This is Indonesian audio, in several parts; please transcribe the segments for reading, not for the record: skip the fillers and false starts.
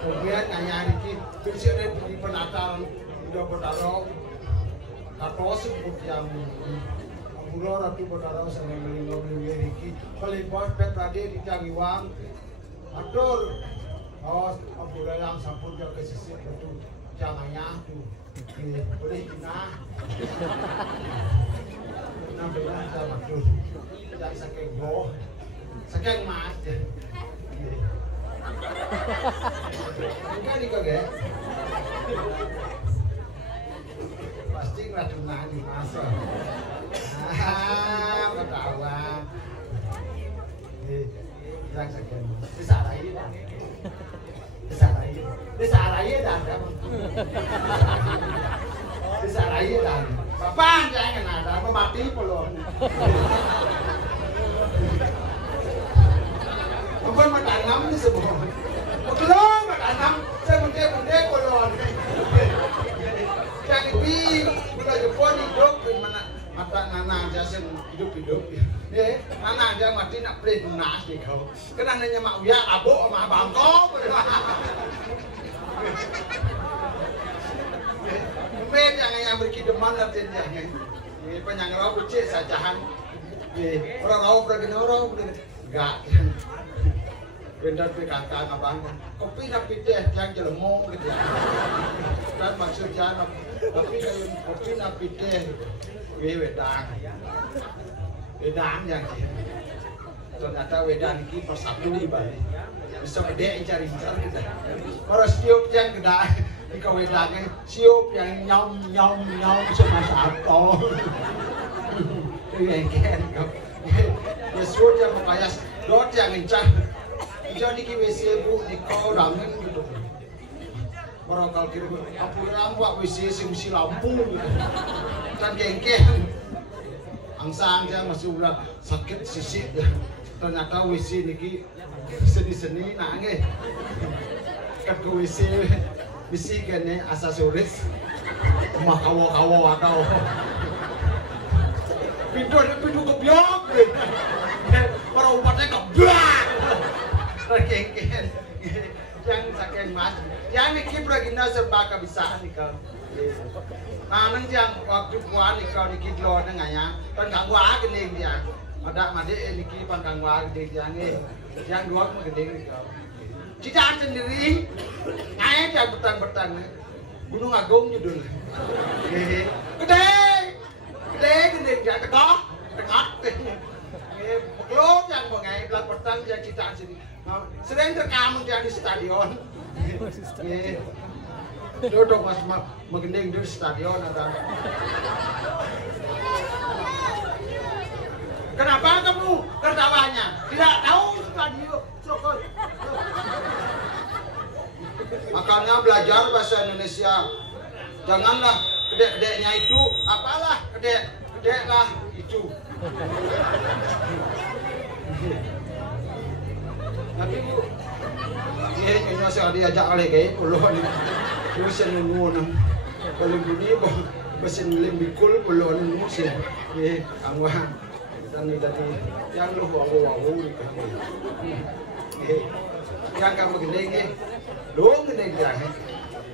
Kemudian kaya iki bisine di penataran udah Bathara katos kemudian Amura Ratu Bathara seneng ngelingo iki pelipos pet tadi di Cangiwang atur apura yang sampun ke sisi itu jangannya tuh boleh kena namanya sama tuh jangan saking boh saking mas kan ikut ya pasti racunan di masa ketahuan yang sekian disarai dan papan jangan ada mati pelon bukan matanam ni semua pelon matanam saya mendek pelon jangan pi kita Jepun hidup mana mata nana aja hidup nana aja mati nak play lunas di kau kena nanya mak uya abo sama bangkok men yang berkideman lah jangan penyang rau becek sajahan orang rau pergi orang enggak benar PKK ngabang kopi napi teh yang jelemong gitu dan maksudnya tapi kayak kopi napi teh wedang yang ternyata wedang ini persatu di Bali besok ide cari kita para siup yang gede di wedangnya siup yang nyom sama satu yang kan ya siup yang kayak dot yang encang jadi ki WC bu di kau dangan gitu orang kalau kira apa orang buat WC sing lampu dan gengken angsang dia masih ulah sakit sisi ternyata WC niki seni nangge kat ke WC bisi kene aksesoris mah kawo atau pintu kebiok para umatnya kebiak gengken yang sakit mas yang niki pragina serba kebiasaan nih kau nah neng yang waktu puan ikau niki lo nenganya pangkangwa gede dia ada made niki pangkangwa gede dia nih yang dua mah gede ikau cicak sendiri naik yang bertang Gunung Agung judul gede dia tegak Klub yang mengai belak petang dia cicak sendiri sering terekam dia di stadion duduk mas mengending di stadion ada kenapa kamu tertawanya tidak tahu stadion makanya belajar bahasa Indonesia janganlah gede-gedenya itu apalah gede lah itu tapi bu ini masih diajak oleh kayak puluhan terus yang nunggu kalau gini besin lembikul puluhan nunggu sih angwah dan tadi yang lu wawu di kamu yang kamu gede lu gede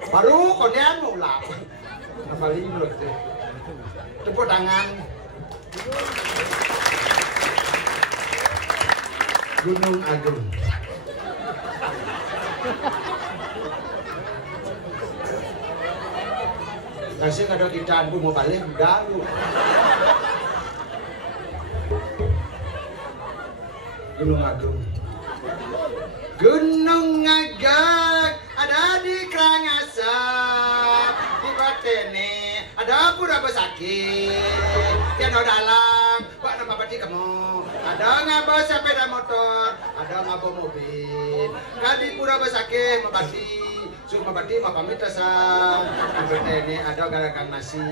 baru kodean mau lap apa lagi lu tepuk tangan Gunung Agung kasih ada kita mau balik enggak lu Gunung Agung ada di Karangasem di Batene ada pura besakit yang dalam pak nama pati kamu ada ngabah sepeda motor ada ngabah mobil kali pura besakit mabati Suma bati mapamit sa ini ada dagang nasi,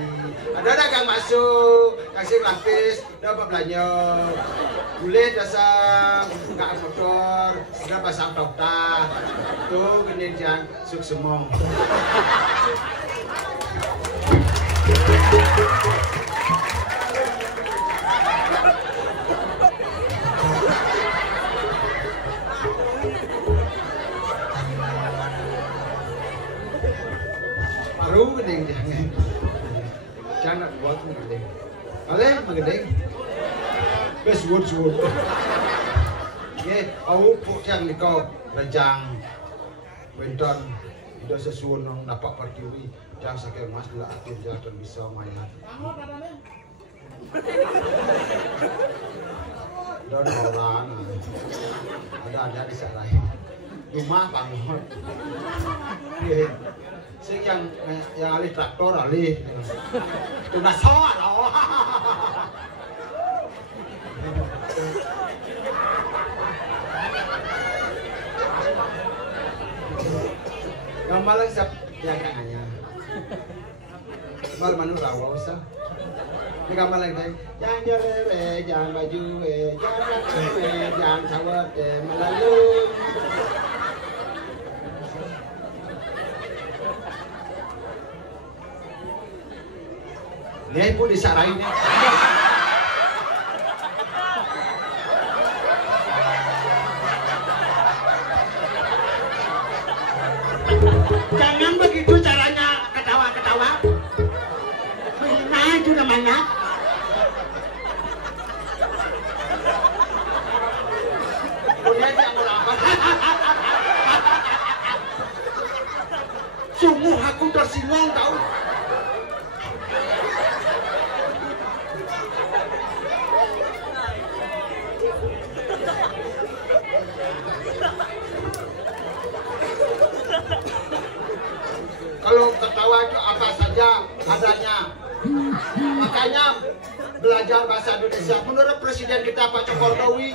ada dagang masuk, kasih lapis, ada belanja, kulit dasar, nggak motor, ada pasang dokter, tuh gini jang suk semong. Baru gedeng jangan buat gedeng, ale gedeng, bes wud. Nggih, upuk tiyang nika rejang Winton ida sesuwun napak pertiwi jang saking Mas lak akhir jalan bisa mayat. Dan orang ada di sarai rumah bangun. Nggih. Sing yang alih traktor alih. Tugas soal. Gambalan siap yang kayaknya. Mal manu rawa usah. Ini gambalan kayak jangan jale, jangan baju, jangan cuwe, jangan sawat, melalu. Dia pun disarain. Jangan begitu caranya ketawa-ketawa. Nah itu namanya. Punya jangan apa. Sungguh aku tersinggung tahu. Kalau ketawa itu apa saja adanya. Makanya belajar bahasa Indonesia menurut Presiden kita Pak Jokowi.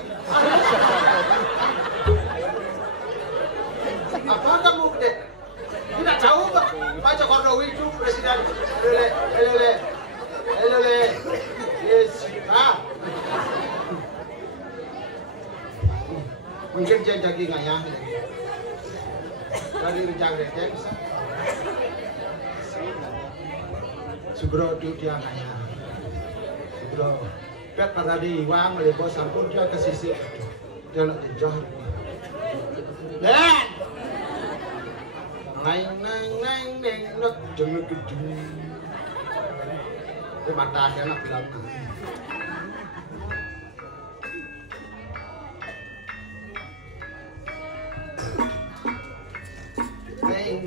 Apa kamu deh? Tidak tahu Pak Jokowi itu Presiden lele. Yes. Mungkin dia jadi ngayah. Dari rejang-rejang bisa. Sugro itu dia ngayah. Sugro. Pet pada diwang oleh bos sampun dia ke sisi. Dia nak jejah. Dan neng nak jenguk gedung. Di mata dia nak bilang. Neng.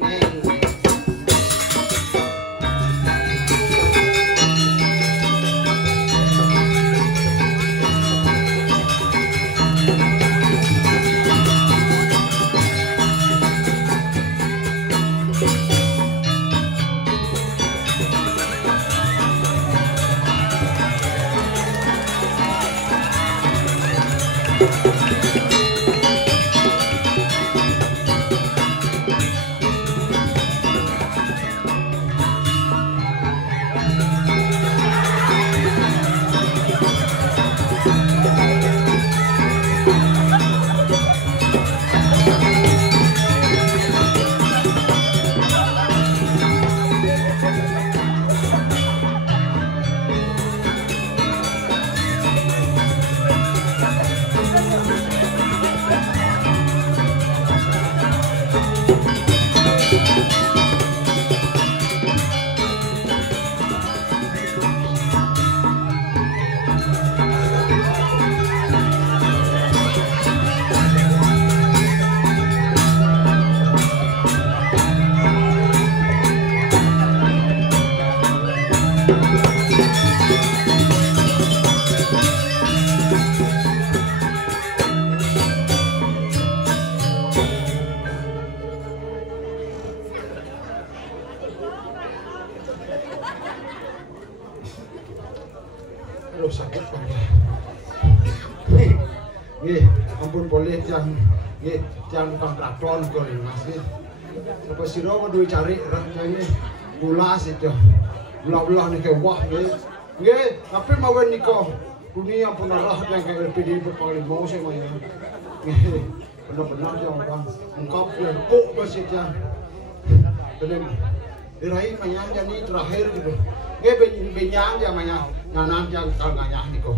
Aduh sakit banget. Nggih, ampun boleh jang nggih, jang kontraktor kok Mas nggih. Sapa sira kudu cari rasane gula itu. Gula-gula niki wah nggih. Nggih, tapi mawen nika dunia pun arah yang kayak LPD paling mau sih maya. Nggih, benar-benar yang bang ungkap yang kok masih jang. Benar. Dirai maya jadi terakhir gitu. Nggih benyang dia maya. Nanan yang kalangnya niko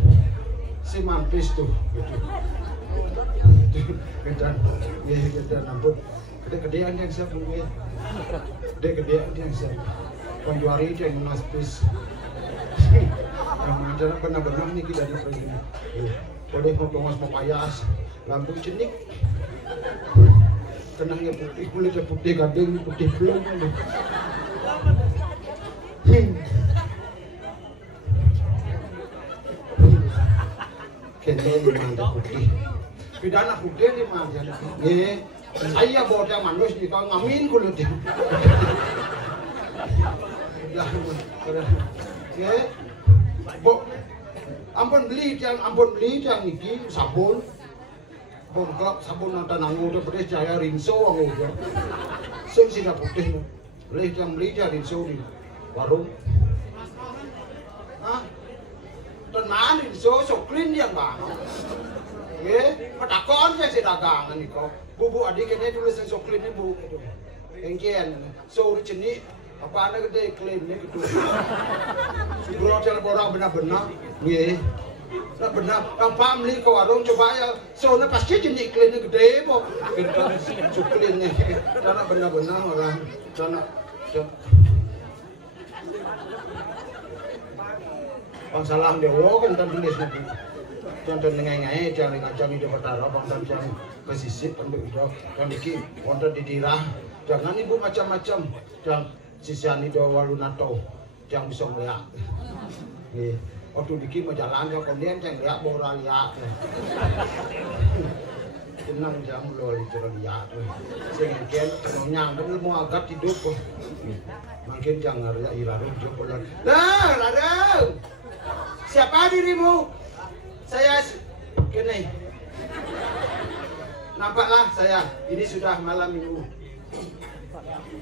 si mampis tuh gitu. Kedan, ya kedan ampun. Gede-gedean yang siap mungkin. Gede-gedean yang siap. Penjuari yang maspis. Yang mana benar-benar nih kita di presiden. boleh mau payas, lambung cenik. Kenahnya putih, kulitnya putih, gading putih belum. Kene lima putih. Pidana putih lima aja. Saya bawa yang manusia di kau ngamin kulitnya. Ampun beli yang iki sabun. Bongkok sabun nonton anggur udah pedes jaya rinso anggur ya. Sing sida putih. Beli jaya rinso di warung. Hah? Dan mana rinso soklin yang bang. Patakon saya si dagangan nih kok. Bu adik ini tulis yang soklin ini bu. Engkian, so ceni apa anda gede klaimnya gitu. Sugro jalan orang benar-benar, nih. Nah benar, yang paham beli ke warung coba ya, soalnya pasti jenis iklinnya gede kok. Cuklinnya, karena benar-benar orang, karena pangsalah dewa kan dan tulis nanti, jangan nengai-nengai, jangan ngajang ide pertara, bangsa jangan kesisip, pendek itu, jangan bikin, wonten didirah, jangan ibu macam-macam, jangan sisian ide walunato, jangan bisa melihat. Waktu bikin majalah ke kemudian yang lihat boral lihat, tenang jangan lo lihat, sehingga tenang kan mau agak hidup, makin jangan lihat iraru jokolan. Lah, lada, siapa dirimu? Saya kene. Nampaklah saya ini sudah malam minggu,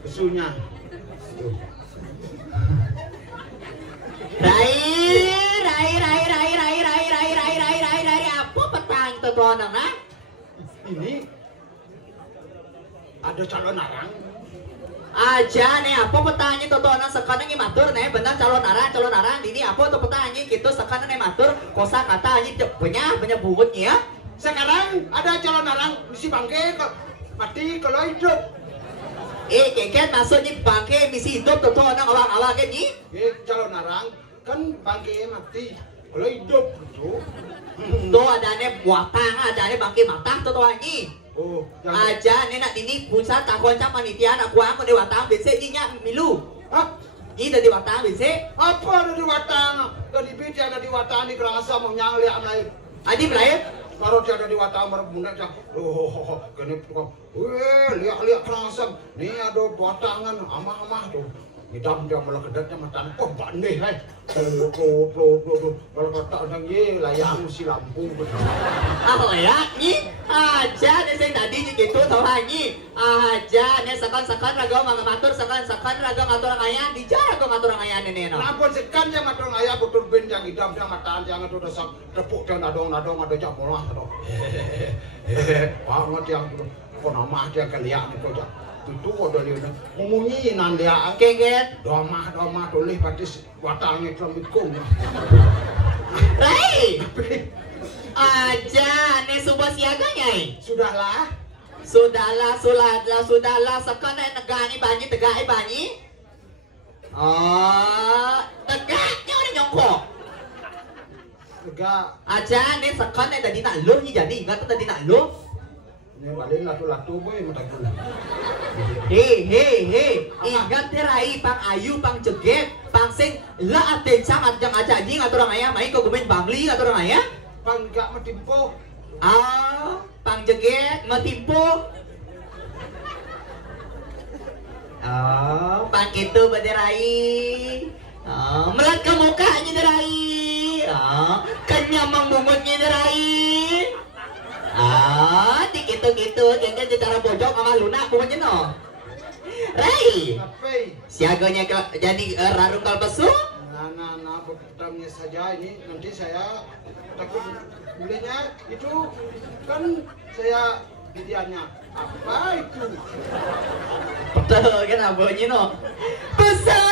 kesunya. Rai, apa petang itu tuh anak? Ini ada calon arang. Aja nih apa petangnya tuh anak sekarang ini matur nih benar calon arang ini apa tuh petangnya gitu sekarang nih matur kosa kata ini punya buutnya. Sekarang ada calon arang misi bangke mati kalau hidup. Keket maksudnya bangke misi hidup tuh anak awang-awang ini. Calon arang kan bangke mati kalau hidup gitu. Tuh adanya buatang, adanya bangke matah tuh ini. Oh, aja nih nak ini pusat takon cak panitia nak gua aku di watang bese nya milu. Hah? Ini dari watang bese? Apa ada di watang? Dari biti ada di watang di kerangsa mau nyali amlai. Adi belai? Kalau tiada di watang berbunda cak. Oh, kene tukang. Lihat kerangsa. Nih ada watangan amah-amah tuh. Hidam dia malah kedatnya matan. Oh, bandeh hai. Kalau kata orang ye layang si Lampung betul. Ah ya, ni aja nih saya tadi gitu tahu hanyi. Aja nih sekan raga matur sekan raga ngatur ngaya dijar raga ngatur ngaya nih no. Napun sekan yang ngatur ngaya betul ben yang hidam yang matan yang itu dosa tepuk dan nadong ada jak bolah tuh. Banget yang nama dia kalian itu jak. Itu kok dari ngomongin nandia keget domah tulis patis watangnya kelamikum. Rai aja nih subah siaga nyai Sudahlah sekarang negani banyi tegai banyi. Oh tegaknya udah nyongkok tegak aja nih sekarang tadi nak lo nih jadi ingat tuh tadi nak lo. Ini balik latu-latu boy mata gula. Hei, ingat deh Rai, pang ayu, pang ceget, pang sing, lah aten sang at jang aja anjing atau orang ayah, main kau gumen bangli atau orang ayah? Pang gak metimpo. Pang jeget, metimpo. Pang itu pada Rai. Melat ke mukanya deh Rai. Kenyamang bungutnya deh Rai. Gitu, jangan cara bojok sama lunak pokoknya no. Rai, siaganya jadi rarung kalpesu? Nah, pertamanya saja ini nanti saya takut belinya itu kan saya didiannya apa itu? Betul kan abonnya no. Pesan.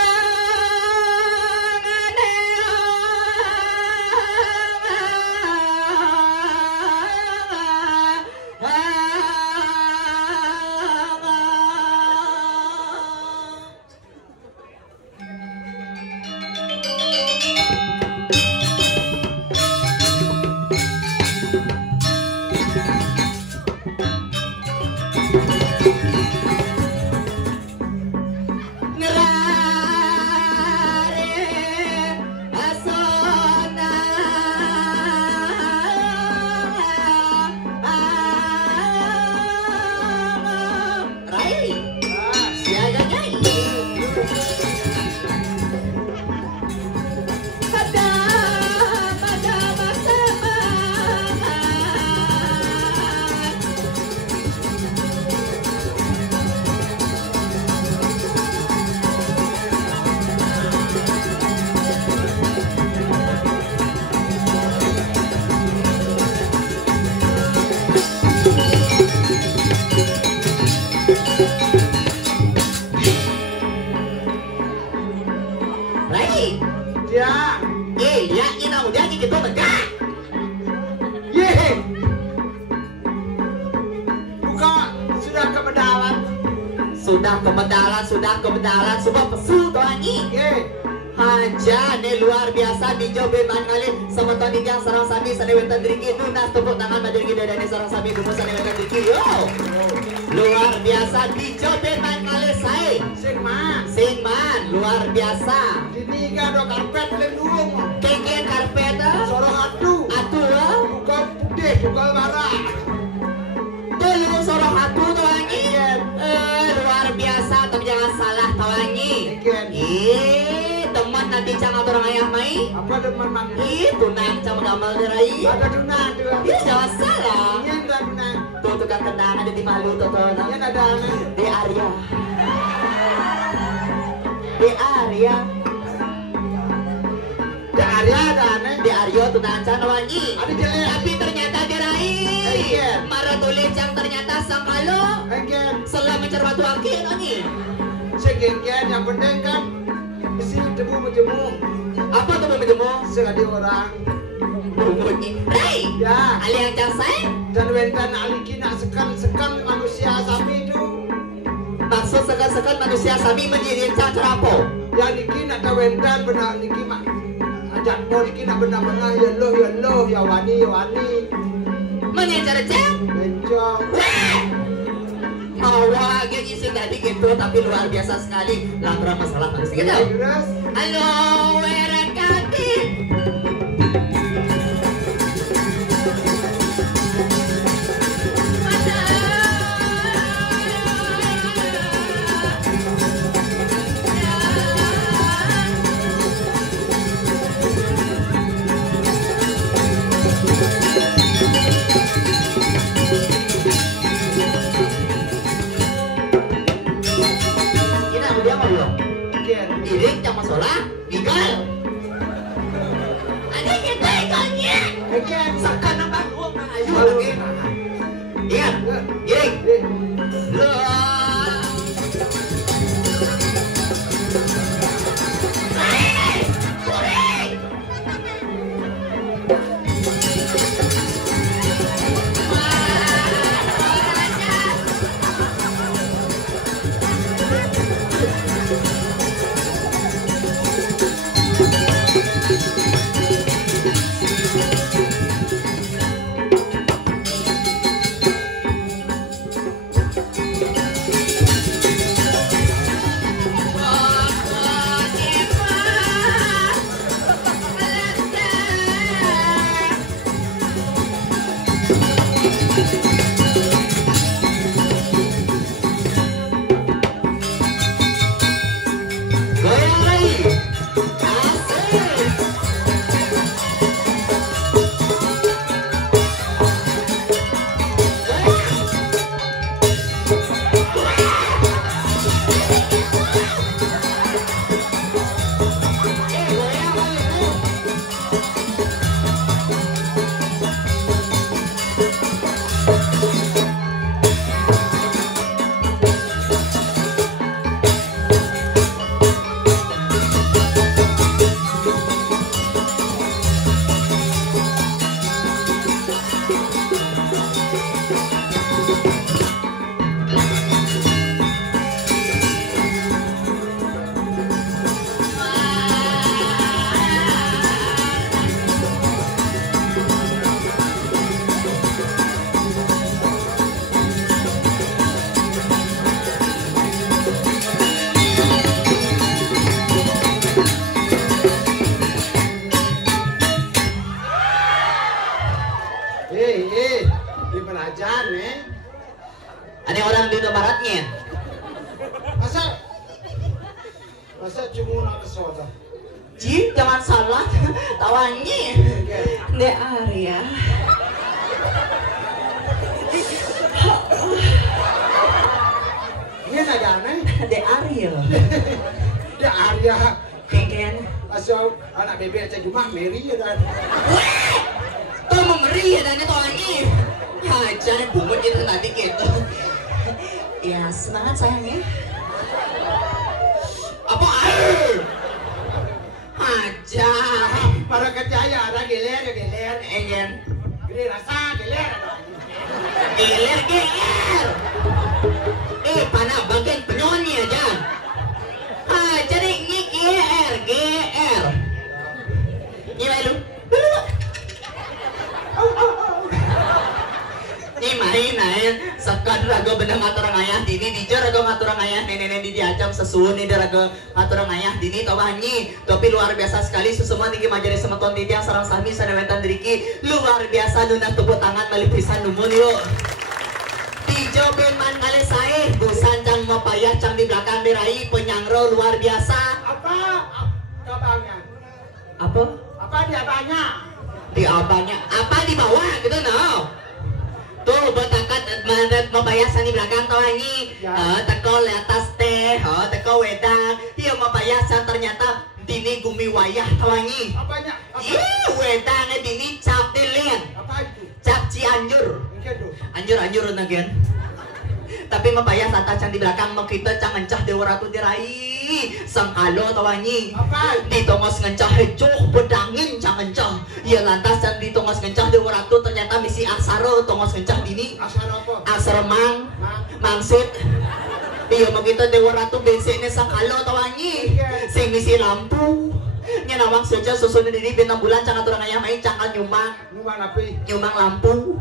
sudah kebedalan, semua pesul tuh anjing. Haja nih luar biasa di jobe man kali sama tadi yang sarang sami sanewetan driki nunas tepuk tangan madirgi dadane sarang sami gumus sanewetan driki yo. Luar biasa di jobe man kali saya. Sing man luar biasa. Dini do karpet lendung. Kengken karpet Sorong atu. Buka putih, buka marah. Dulu sorong atu tuh anjing. Luar biasa tapi jangan salah tuh anjing. Teman nanti cang orang ayah mai. Apa teman man? Tunang cang gamal derai. Ada tunang juga. Jangan salah. Ini ada tunang. Tuh tukang tendangan di Malu tuh tuh. Ini ada anak. Di Arya. Di Arya. Di Arya ada anak. Di Arya tunang cang wangi. Ada jelek. Tapi ternyata derai. Maratuli cang ternyata sang kalau. Setelah mencermat wakil anjing. Segenggen yang penting kan. Isi debu menjemu. Apa tuh menjemu? Segadi orang. Hei, Ya. Ali yang cang saya. Dan wentan aliki nak sekan manusia sapi itu. Maksud sekan manusia sami menjadi cang cerapo. Ya niki nak wentan benar niki mak. Ajak mau niki nak benar-benar ya loh ya wani. Mengejar cang. Bencong. Mawa geng isi tadi gitu tapi luar biasa sekali. Lantaran masalah manusia gitu. Terus. Halo, Werakati. Iring jangan masalah, tinggal. Ada kita ikannya. Sakan nambah uang ayo lagi. Ingat, iring. Ada orang di baratnya. Masa cuma nak soda. Ji, jangan salah. Tawannya. De Arya. Ini ada aneh. De Arya. De Arya. Kengken. Asal anak bebek aja cuma Mary ya dan. Tuh memeri ya dan itu anjing. Ya jangan bumut itu tadi gitu. Ya semangat sayangnya. Apa air? Aja. Para kerjaya ada geler. Engen. Gede rasa geler. Geler. Panah bagian penyok. main sekan raga benang ngaturang ayah dini dijar raga ngaturang ayah nenek di diajam sesuun ini raga ngaturang ayah dini tawangi tapi luar biasa sekali semua tinggi majari semeton di tiang sarang sami sanewetan diriki luar biasa nuna tepuk tangan malipisan numun yuk Tijo ben man kali sae busan cang mapayah cang di belakang dirai penyangro luar biasa Apa? Abangnya. apa Di abangnya? di abangnya apa di bawah gitu no tuh betakat mandat mabayasan di belakang tawangi Ya. teko le atas teh teko wedang iya mabayasan ternyata dini gumi wayah tawangi Apanya? iya wedangnya dini cap dilin Apa itu? cap Cianjur Mungkin tuh. anjur nagen tapi mabayah tata cang di belakang makita cang encah dewa ratu dirai sangkalo tawangi Apa? ditongos ngencah hejoh bedangin cang encah ya lantas cang ditongos ngencah dewa ratu ternyata misi aksara tongos ngencah dini Asal apa? aksara mang Mang. mangsit iya makita dewa ratu bensinnya sangkalo tawangi sing misi lampu nyenawang saja susunnya diri bintang bulan cang aturang ayam main cang nyumang Numan api. nyumang lampu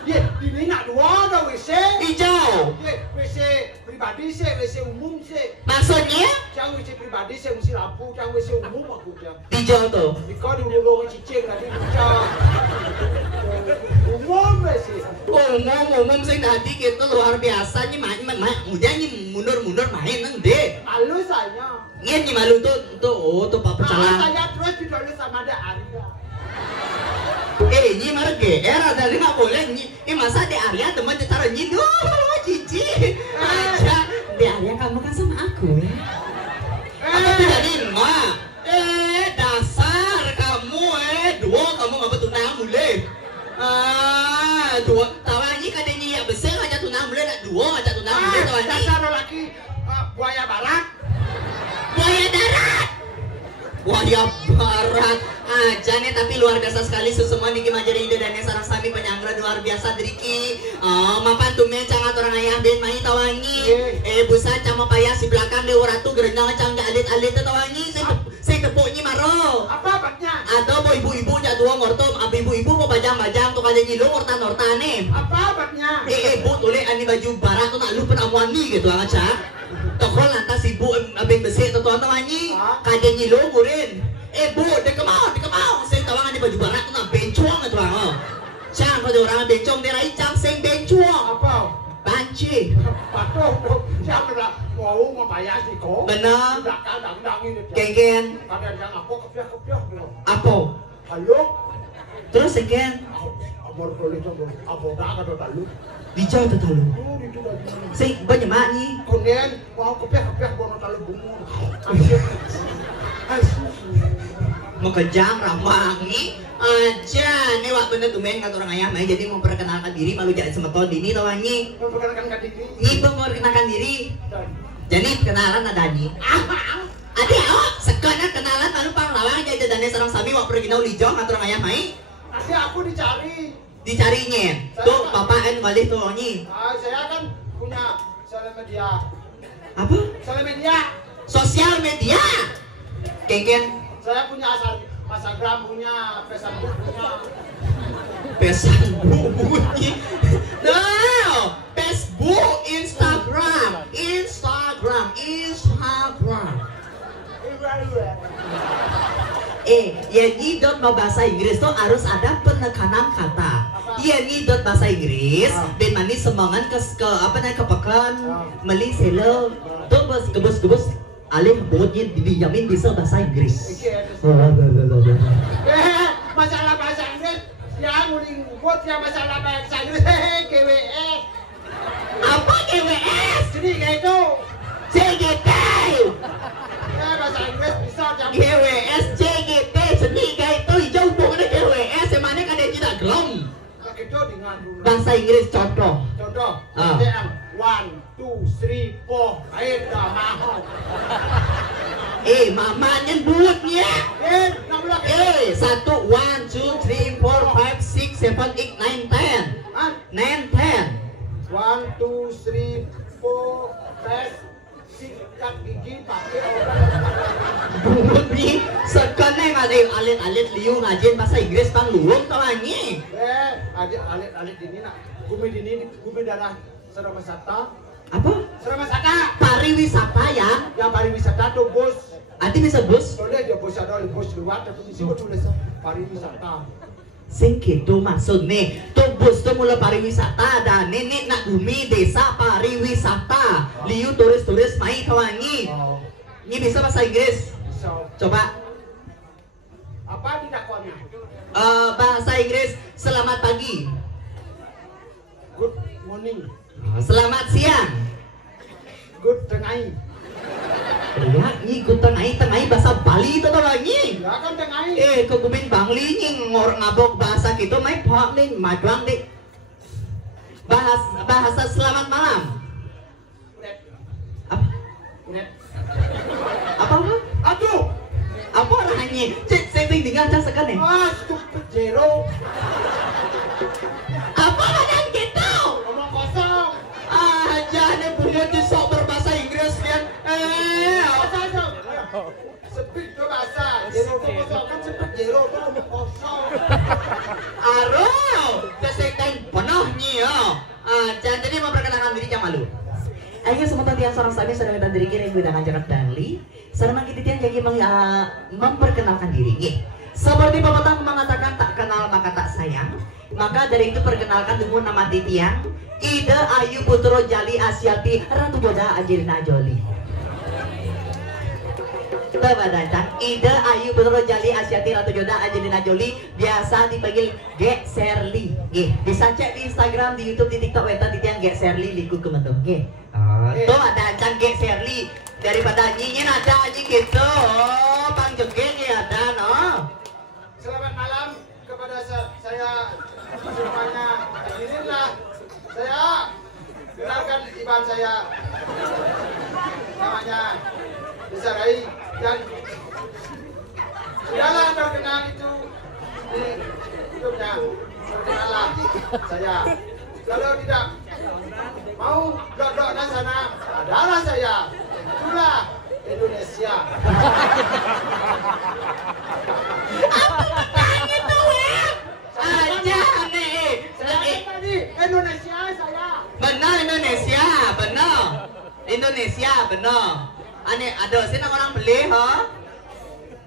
Ye, ini nak dua dah WC. hijau Ye, WC pribadi sih, WC umum sih. maksudnya Jangan WC pribadi sih mesti lampu, jangan WC umum aku jam. hijau tuh Kau dulu cicing tadi bicara. Umum sih. umum sing tadi gitu luar biasa nih main udah nih mundur main nang deh Malu saya. iya nih malu tuh pak pecalang Saya terus didoleh sama ada Anda. nyi marge era dari nggak boleh nyi masa di Arya teman ditaruh nyi cici aja di Arya kamu kan sama aku ya apa tidak Nima dasar kamu dua kamu nggak betul mulai dua tawanyi kada nyi ya besar aja tunang mulai nak dua aja tunang mulai tawanyi Dasar laki buaya barat. buaya darat buaya barat aja nih tapi luar biasa sekali semua niki majari ide dan sarang sami penyanggra luar biasa driki mapan tumen cang aturang ayah ben main tawangi busan cang mapaya si belakang dewa ratu gerenang cang alit tawangi saya tepuknya maro Apa batnya? atau mau ibu-ibu nya dua ngortom ibu-ibu mau bajang-bajang tuh kada nyilo ngortan-ngortane Apa batnya? bu tulis ani baju barat tuh nak lupa amwani gitu aja toko lantas ibu abeng besi tuh tuan tawangi kada nyilo ngurin bu dek kemau saya tawangan di baju barat tuh nak bencong tuh cang kalau orang bencong dirai cang sing bencong Apa? banci Patuh tuh. Siapa dah mau membayar sih kau? benar Dang ini. geng Kadang yang aku kepiah gitu. apa Halo? terus again Amor boleh coba. Apa dah kata talu? dijauh tuh talo Tuh itu lagi. sing banyak maknyi Kemudian mau kepiah bono talu bungu. mau kejang ramangi aja nih wak bener tuh men kata orang ayah main jadi memperkenalkan diri malu jadi semeton dini tawangi Memperkenalkan diri. nyi memperkenalkan diri jadi kenalan ada nyi ade sekarang kenalan lalu pahlawan jadi dane sarang sami wak pergi nau lijong kata orang ayah main Nanti aku dicari. dicarinya tuh papaan malih tuh nyi Saya kan punya sosial media. apa Sosial media. sosial media kengken Saya punya Instagram punya, Facebook punya. Facebook bunyi no Facebook Instagram ya nyidot mau bahasa Inggris tuh harus ada penekanan kata ya nyidot bahasa Inggris ben manis semangat ke apa namanya kepekan meli selo tuh gebus alih buatnya dijamin bisa bahasa Inggris Masalah bahasa Inggris yang uling buat yang masalah bahasa Inggris GWS. apa GWS Jadi kayak itu. CGT Bahasa Inggris bisa jam. GWS CGT seni kayak itu hijau hubungannya GWS yang mana kan dia tidak gelom Begitu dengan dulu. bahasa Inggris contoh Contoh. TM 1, 2, 3, 4. Ayo dah mahal. mamanya buatnya 16. 1, 1, 2, 3, 4, 5, 6, 7, 8, 9, 10 Hah? 9, 10 1, 2, 3, 4, tes sikat gigi pakai orang. bunyi sekarang ada yang alit-alit liu ngajin bahasa Inggris bang luwung tawangi Alit ini nak Gumi darah Seramasata. Apa? Seramasata. Pariwisata ya? Yang pariwisata tuh bos. Nanti bisa bus? Soalnya dia bos ada bos luar tapi di sini tulis pariwisata. Sing gitu maksudnya tuh bus tuh mulai pariwisata dan nenek nak bumi desa pariwisata liu turis-turis main kawangi. Ini bisa bahasa Inggris? Bisa. Coba. Apa didakwaannya? Bahasa Inggris selamat pagi. Good morning. Selamat siang. Good tengah. Ya, ikut tengah bahasa Bali itu tuh lagi. Ya kan tengah. Kegumin Bangli nying ngor ngabok bahasa gitu main pak nih majuang deh. Bahasa selamat malam. Apa? Apa? Aduh. Apa orangnya? Cek setting tinggal aja sekan nih. Stupid zero. Apa badan gitu? Ngomong kosong. Jangan punya sok berbahasa Inggris kan? Sepit itu bahasa. Zero itu kosong kan sepit zero itu ngomong kosong. Aro, kesekan penuhnya ya. Jangan jadi memperkenalkan diri jangan malu. Ayo semua tiang seorang sami sudah minta diri kira ibu dengan jarak Bali. Sarana kita tiang jadi memperkenalkan diri. Seperti pepatah mengatakan tak kenal maka tak sayang. Maka dari itu perkenalkan dengan nama titiang Ida Ayu Putro Jali Asyati Ratu Joda Angelina Jolie. Datang Ida Ayu Putro Jali Asyati Ratu Joda Angelina Jolie biasa dipanggil Ge Serli. Bisa cek di Instagram, di YouTube, di TikTok weta titiang Ge Serli liku kementung. Tuh ada Cang Ge Serli daripada nyinyir ada aja gitu. Bang Jogeng ya ada no. Selamat malam kepada saya semuanya. Inilah saya kenalkan iban saya namanya Disarai dan sudahlah terkenal itu di hidupnya. Terkenalah saya. Kalau tidak mau blok-blok di sana adalah saya. Itulah Indonesia. Aja nih. Tadi Indonesia saya. Benar Indonesia, benar. Indonesia benar. Aneh ada sini orang beli ha.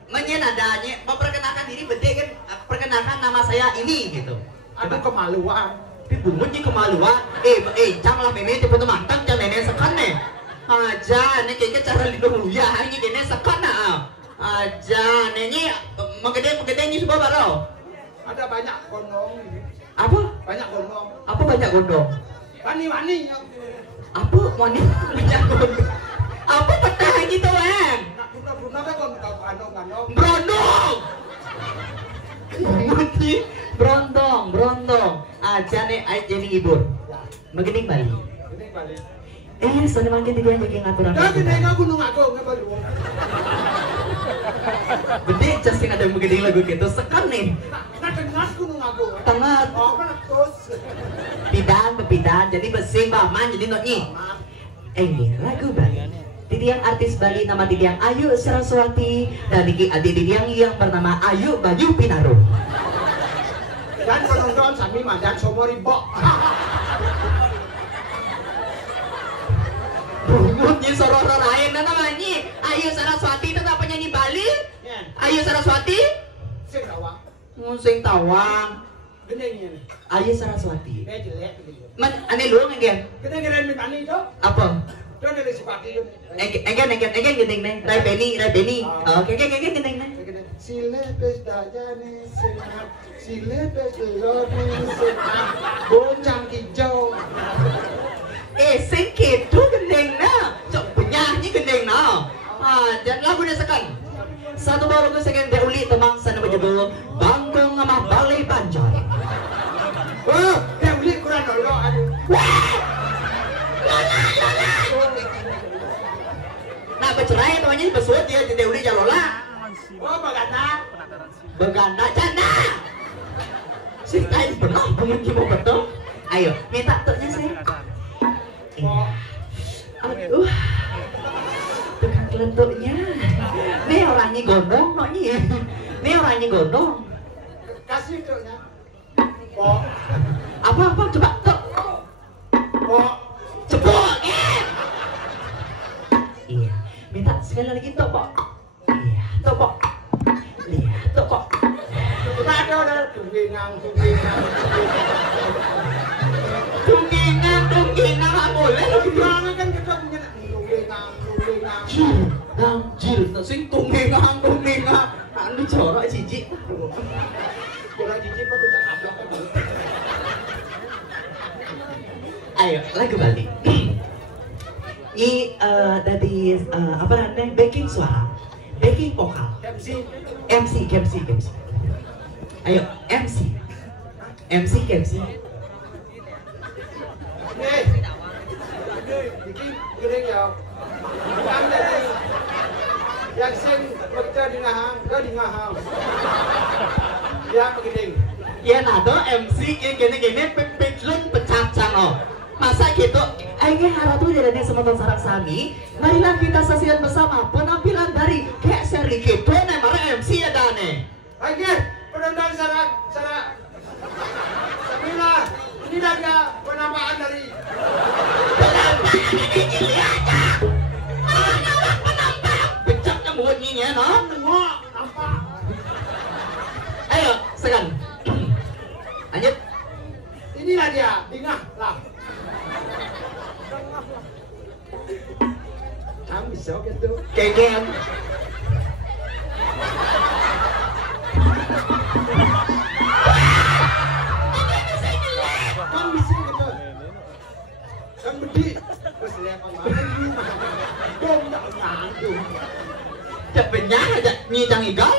Menyen adanya memperkenalkan diri bede kan perkenalkan nama saya ini gitu. Aduh kemaluan. Tapi bunyi kemaluan. Janganlah meme cepet mantap jangan nenek sekan nih. Aja nih kayaknya cara lindung ya hari ini nenek sekan nah. Aja nih menggede ini coba baru. Ada banyak gondong. Apa? Banyak gondong. Apa banyak gondong? Wani-wani. Apa wani banyak gondong? Apa petah gitu em? Nak guna-guna kan kandong-kandong. Brondong. Mati brondong. Aja nih aja nih ibu. Begining Bali. Ini balik. Sana makin dia jadi ngaturan. Dah gede nggak gunung agung nggak baru. Gede casing ada begining lagu gitu sekan nih. Nah dengar gunung agung. Tengah. Oh kan terus. Pidan jadi besi baman jadi nonyi. Ini lagu Bali. Titiang artis Bali nama Titiang Ayu Saraswati dan Niki adik Titiang yang bernama Ayu Bayu Pinaro. Dan penonton sami mandan somori bok. Bunyi soror lain namanya Ayu Saraswati itu tak penyanyi Bali. Ayu Saraswati Sing tawang. Sing tawang. Gendengnya nih. Ayu Saraswati. Dia jelek begitu. Aneh lu ngegen. Gede-gede minta nih itu. Apa? Dia dari si pati. Enggen gendeng nih. Rai Beni. Oke gendeng nih. Silepes dajane senap, silepes lodi senap, goncang hijau. Sing gitu gendeng na. Cok penyanyi gendeng na. Dan lagu dia sekan. Satu baru gue sekan beuli temang sana berjudul Bangkong Ngamah Balai Banjar. Oh, beuli kurang dolo aduh. Lola. Nah bercerai temannya besuat dia jadi beuli jalola. Oh, Beganda janda. Sing kain benar pengen mau betul. Ayo, minta tuknya saya. Aduh. Tukang kelentuknya. Nih orangnya gondong noknya. Nih orangnya gondong. Kasih tuknya. Oh. Apa coba tuk. sekali lagi topok. Iya, topok. Lihat topok. Ada tunggingang. Tunggingang boleh. Gimana kan kita punya tunggingang. Anjir, sing tunggingang. Anu jorok jijik. Jorok jijik apa kita ablok kan. Ayo, lagi balik. Ini dari apa namanya? Backing suara, backing vokal. MC. Ayo, MC. Bikin gering ya. Bukan dari yang sing bekerja di ngahang, di ngahang. Ya begini. Ya nado MC gini peclun pecacang oh. Masa gitu? Ayo harap tuh jadinya semoton sarang sami. Marilah kita saksikan bersama penampilan dari kayak seri gitu. Nemara MC ya dane. Ayo, penonton sarang. Sabila, ini dia penamaan dari. Becaknya bunyinya no? Nampak. Ayo, segan. Lanjut. Inilah dia, tingah lah. Kamu bisa gitu. Kegen. Kamu bisa gitu. Kan bedi. Terus lihat kemana dom tak ngandung. Cepetnya aja nyidang igal.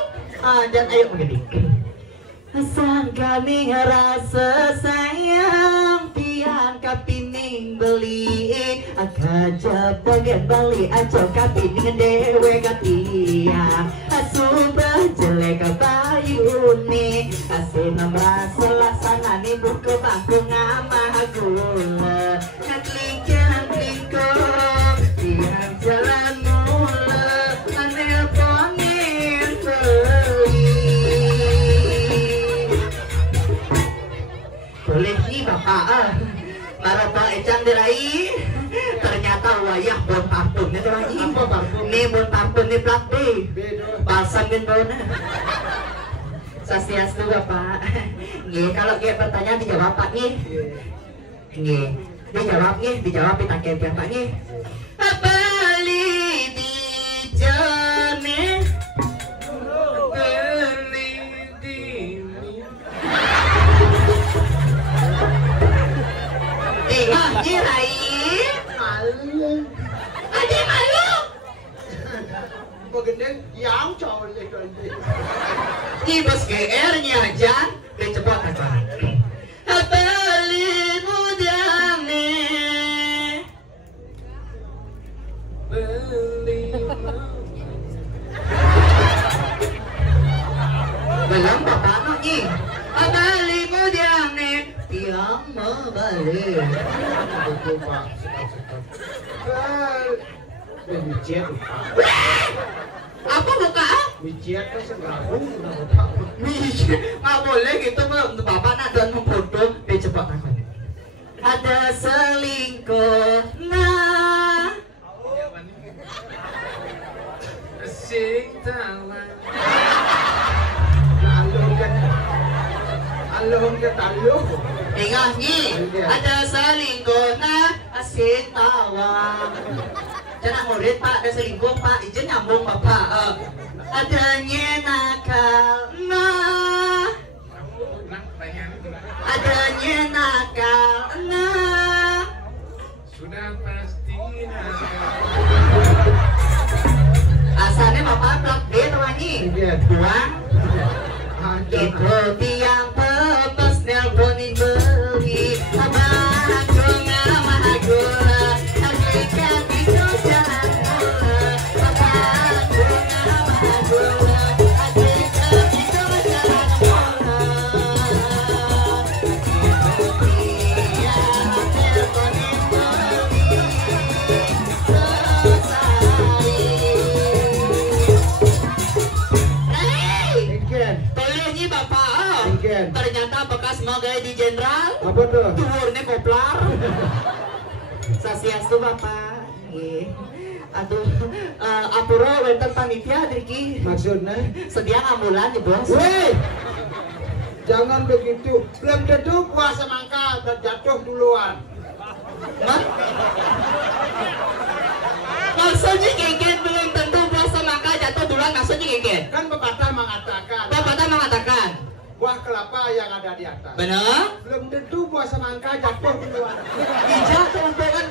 Dan ayo begini. Sang kami ngerasa sayang pian kapining beli akaja bagian bali aco kapining dewe katiang asubah jelek bayuni asina merasa laksana nih buku bangku ngamah gula naklingko pian jalan mula anel pongin boleh nih bapak para pak Ecang dirai ternyata wayah bon parfumnya tuh lagi nih bon parfum nih plat B balsam gendona sasiastu bapak nih kalau kayak pertanyaan dijawab pak nih dijawab kita kayak pak nih beli di jane Jirai Malu. Ade malu Begendeng yang cowok lekol. Di bos GR-nya Jan cepat aja beli mudane belum bapak nih beli mudane tiang mau beli Betul Pak. Mijet. apa buka Mijet kan senggabung. nggak boleh gitu untuk bapak nak dan memfoto cepat aja ada selingkuh nah Sing tawa. Alung ke talu. ingat nih ada selingkuh nah asin tawang jangan murid pak ada selingkuh pak izin nyambung bapak adanya nakal nah adanya nakal nah Sudah pasti asalnya bapak blok B temannya buang itu tiang pepes nelponin beli abang ngama gula hakikat itu jalan mula abang ngama gula hakikat itu jalan mula itu tiang nelponin beli Tolongnya bapak, ternyata bekas magai di jenderal. Apa tuh? Tuhurnya koplar. Sasiastu bapak. Atuh, apuro wonten panitia Driki. Maksudnya? Sedia ambulan ya bos. Weh, jangan begitu. Belum tentu buah semangka dan jatuh duluan. Hah? Maksudnya kengken belum tentu buah semangka jatuh duluan, maksudnya kengken? Kan pepatah mengatakan. Pepatah mengatakan. Buah kelapa yang ada di atas. Benar? Belum tentu buah semangka jatuh duluan. Ija tuh kan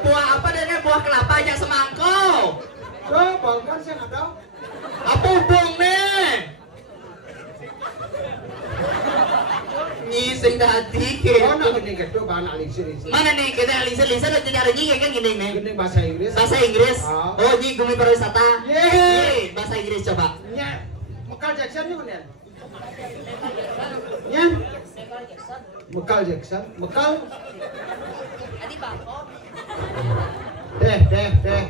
buah apa namanya buah kelapa aja semangkau. Coba kan saya nggak tahu. Apa hubung nih? Nyising hati ke. Oh, nak gini gitu bahan alisir. Mana nih kita lisir dan cara nyi kan gini nih. Gini bahasa Inggris. Bahasa Inggris. Oh. Oh, nyi gumi pariwisata. Yeay. Bahasa Inggris coba. Nya, Michael Jackson nih mana? Nya, Michael Jackson, Michael. Deh.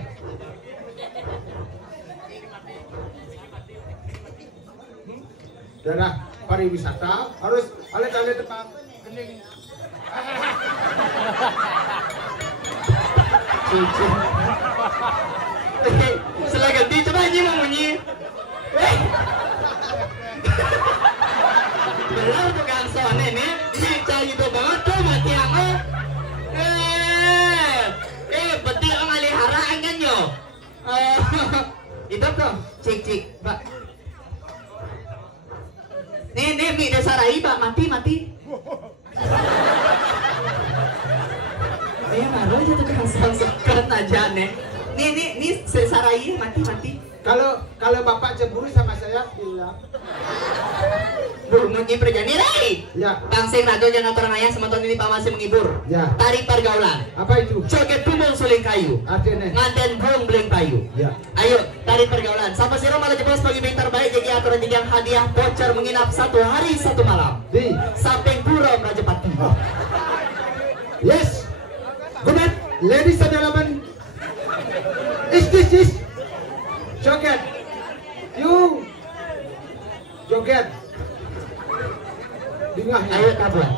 Daerah pariwisata harus alit-alit tempat gening. Cucu. Setelah ganti coba nyi mau bunyi. Benar tukang soalnya nih, cari itu banget tuh mati aku. Betul ngalihara kan yo. Itu tuh, cik, Pak. Nih, mi dasarai Pak, mati. Baru aja tuh kesan aja nih. Nih, sarai mati. Kalau bapak cemburu sama saya bilang. Bunyi perjani rai. Ya. Bangsing rajo jangan orang ayah semeton ini Pak masih menghibur. Ya. Tari pergaulan. Apa itu? Joget bumbung suling kayu. Artinya. Nganten bung beleng payu. Ya. Ayo tari pergaulan. Sampai siro malah jeblos pagi bing terbaik jadi aturan yang hadiah voucher menginap 1 hari 1 malam. Di. Samping Puro Rajapati. Oh. Yes. Good. Ladies and gentlemen. Is. Joget. You. Joget. Dingah. Ayo kabuan.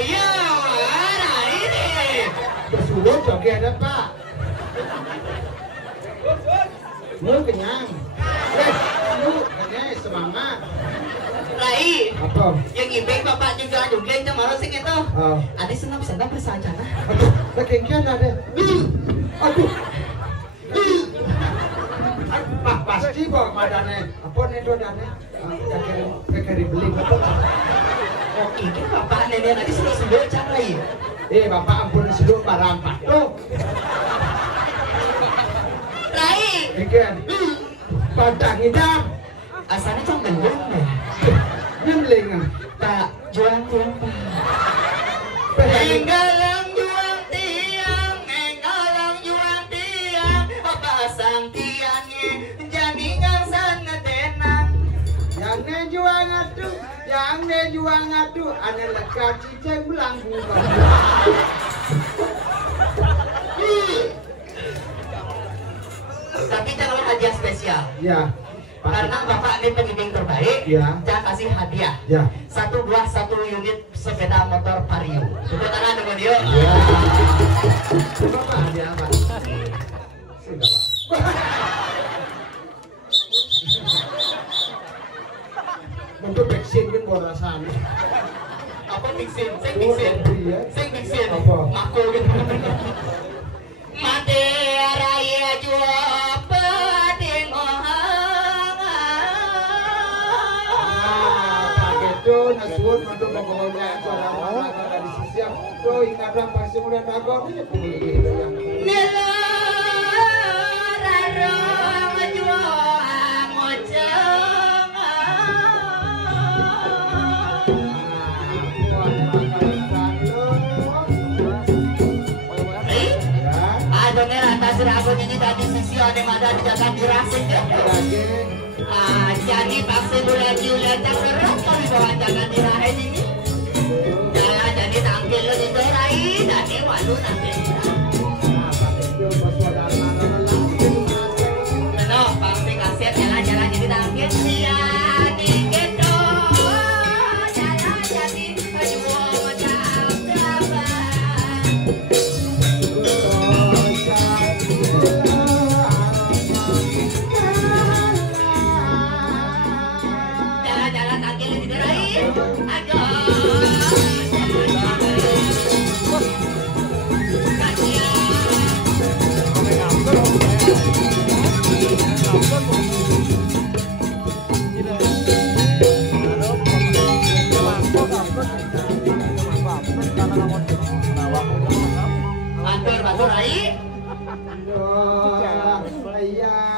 iya, nah ini. Bersulut oke ada Pak. Lu kenyang. Lu kenyang semangat. Rai, Apa? yang ibeng bapak juga jugling cemara sing itu. Oh. Adi senam-senam bersacana. Aduh, kekengkian ada. Aduh. Pak pasti kok madane. Apa nih do dane? Kekeri beli betul. Oh, ini bapak nenek tadi sudah cara ya. Bapak ampun seduk barang Pak. Tuh. Rai, Ikan. Pantang hidam. asalnya cuma belum ya. Nyembling. Tak juang Pak. Enggalang juang tiang, enggalang juang tiang, pasang tiangnya jadi ngangsan tenang. Yang ne juang atuh, ane lekat ciceng belanggu. Tapi calon hadiah spesial. Ya. Pak. Karena bapak ini pengiring terbaik, Ya. saya kasih hadiah. Ya. 1 unit sepeda motor Vario. Tepuk tangan dengan dia. Ya. Bapak ada apa? Sudah, Pak. Untuk vaksin kan borasan. Apa mixin? Sing mixin. Iya. Sing mixin. Apa? Makul gitu. Mate raya jua peding ohang. Itu nasuhun untuk pokoknya suara mata di sisi tuh ingatan pasti mulai nagok ini pilih yang Nela rarong jua moceng. Adonnya rata serago ini tadi sisi ada mada dijaga dirasik ya. Jadi vaksin ulet cakeret kali bawa jangan dirahin ini. Jangan jadi tampil lo di dorai dan walu nanti. Benar, pasti kaset jalan-jalan jadi tampil dia di gedo. Jalan jadi jual jalan-jalan tampil di dorai. Batur Rai. Ayah